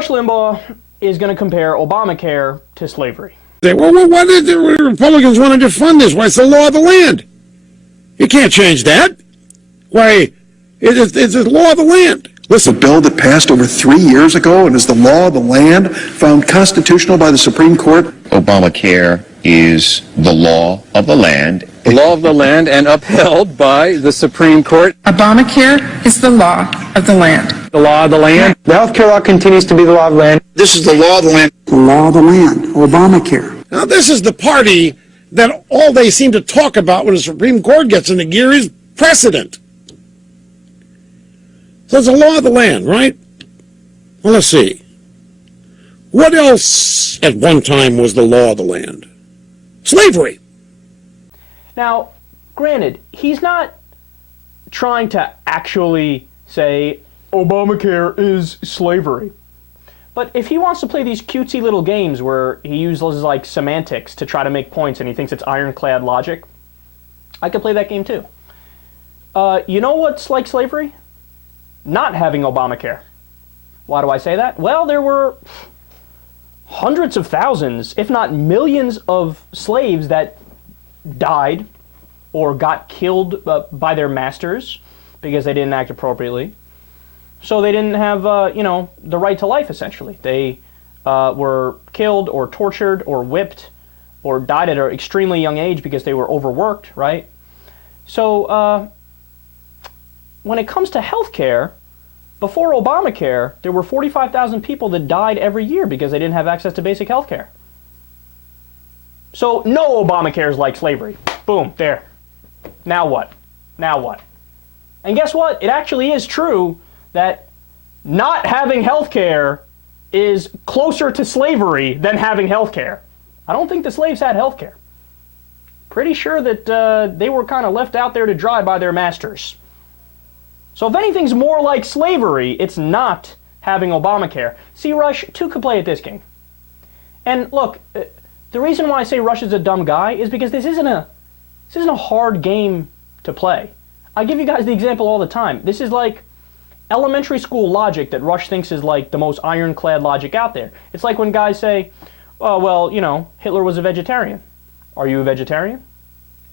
Rush Limbaugh is going to compare Obamacare to slavery. Well, why did the Republicans want to defund this? Why, it's the law of the land. You can't change that. Why, it's the law of the land. Listen, a bill that passed over 3 years ago and is the law of the land, found constitutional by the Supreme Court. Obamacare is the law of the land. The law of the land and upheld by the Supreme Court. Obamacare is the law of the land. The law of the land. The health care law continues to be the law of the land. This is the law of the land. The law of the land, Obamacare. Now, this is the party that all they seem to talk about when the Supreme Court gets into gear is precedent. So it's the law of the land, right? Well, let's see. What else at one time was the law of the land? Slavery. Now, granted, he's not trying to actually say Obamacare is slavery. But if he wants to play these cutesy little games where he uses like semantics to try to make points and he thinks it's ironclad logic, I could play that game too. You know what's like slavery? Not having Obamacare. Why do I say that? Well, there were hundreds of thousands, if not millions of slaves that died or got killed by their masters because they didn't act appropriately. So they didn't have, the right to life, essentially. They were killed or tortured or whipped or died at an extremely young age because they were overworked, right? So when it comes to health care, before Obamacare, there were 45,000 people that died every year because they didn't have access to basic health care. So no Obamacare is like slavery. Boom, there. Now what? Now what? And guess what? It actually is true that not having health care is closer to slavery than having health care. I don't think the slaves had health care. Pretty sure that they were kind of left out there to dry by their masters. So if anything's more like slavery, it's not having Obamacare. See, Rush, two could play at this game. And look, the reason why I say Rush is a dumb guy is because this isn't a hard game to play. I give you guys the example all the time. This is like elementary school logic that Rush thinks is like the most ironclad logic out there. It's like when guys say, oh, well, Hitler was a vegetarian. Are you a vegetarian?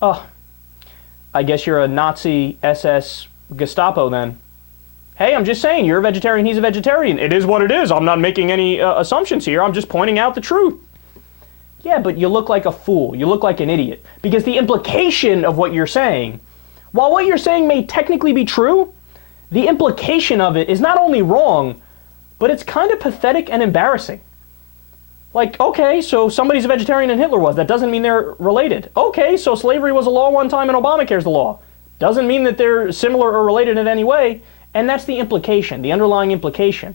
Oh, I guess you're a Nazi SS Gestapo then. Hey, I'm just saying, you're a vegetarian, he's a vegetarian. It is what it is. I'm not making any assumptions here. I'm just pointing out the truth. Yeah, but you look like a fool. You look like an idiot. Because the implication of what you're saying, while what you're saying may technically be true, the implication of it is not only wrong, but it's kind of pathetic and embarrassing. Like, okay, so somebody's a vegetarian and Hitler was. That doesn't mean they're related. Okay, so slavery was a law one time and Obamacare's the law. Doesn't mean that they're similar or related in any way. And that's the implication, the underlying implication.